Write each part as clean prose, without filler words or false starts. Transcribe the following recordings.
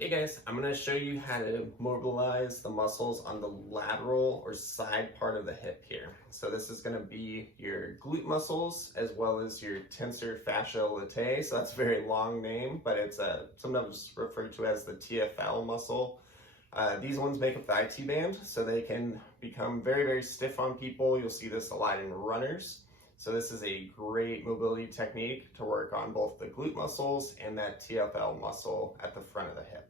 Hey guys, I'm going to show you how to mobilize the muscles on the lateral or side part of the hip here. So this is going to be your glute muscles as well as your tensor fascia latae. So that's a very long name, but it's sometimes referred to as the TFL muscle. These ones make up the IT band, so they can become very, very stiff on people. You'll see this a lot in runners. So this is a great mobility technique to work on both the glute muscles and that TFL muscle at the front of the hip.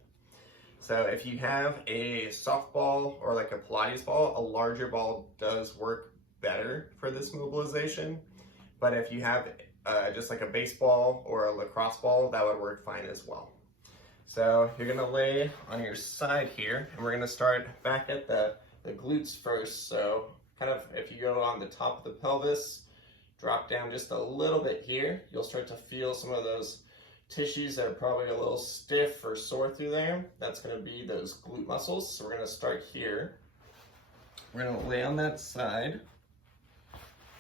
So if you have a softball or like a Pilates ball, a larger ball does work better for this mobilization. But if you have just like a baseball or a lacrosse ball, that would work fine as well. So you're gonna lay on your side here, and we're gonna start back at the glutes first. So kind of if you go on the top of the pelvis, drop down just a little bit here, you'll start to feel some of those tissues that are probably a little stiff or sore through there. That's going to be those glute muscles. So we're going to start here. We're going to lay on that side,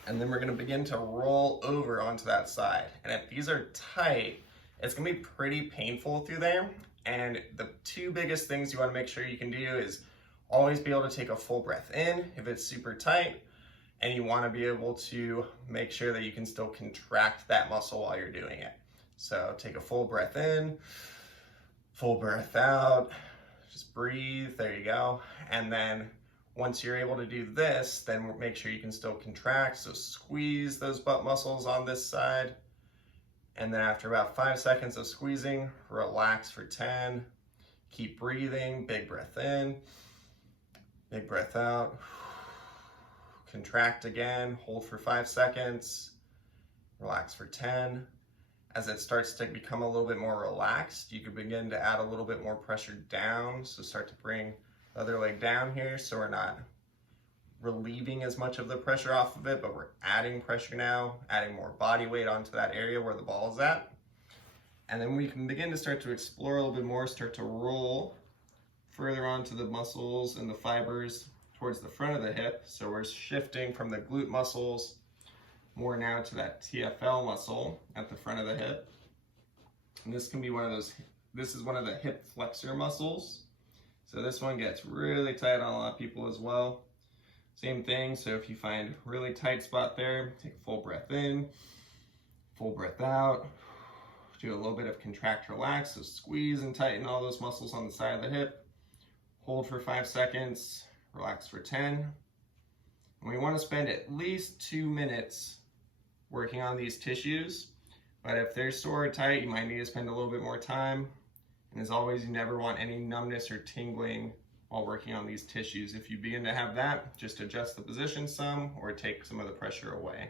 and then we're going to begin to roll over onto that side. And if these are tight, it's going to be pretty painful through there. And the two biggest things you want to make sure you can do is always be able to take a full breath in if it's super tight, and you want to be able to make sure that you can still contract that muscle while you're doing it. So take a full breath in, full breath out, just breathe, there you go. And then once you're able to do this, then make sure you can still contract. So squeeze those butt muscles on this side. And then after about 5 seconds of squeezing, relax for 10. Keep breathing, big breath in, big breath out. Contract again, hold for 5 seconds, relax for 10. As it starts to become a little bit more relaxed, you can begin to add a little bit more pressure down. So start to bring the other leg down here, so we're not relieving as much of the pressure off of it, but we're adding pressure now, adding more body weight onto that area where the ball is at. And then we can begin to start to explore a little bit more, start to roll further onto the muscles and the fibers towards the front of the hip. So we're shifting from the glute muscles more now to that TFL muscle at the front of the hip. And this can be this is one of the hip flexor muscles. So this one gets really tight on a lot of people as well. Same thing, so if you find a really tight spot there, take a full breath in, full breath out. Do a little bit of contract, relax, so squeeze and tighten all those muscles on the side of the hip. Hold for 5 seconds, relax for 10. And we want to spend at least 2 minutes working on these tissues, but if they're sore or tight, you might need to spend a little bit more time. And as always, you never want any numbness or tingling while working on these tissues. If you begin to have that, just adjust the position some or take some of the pressure away.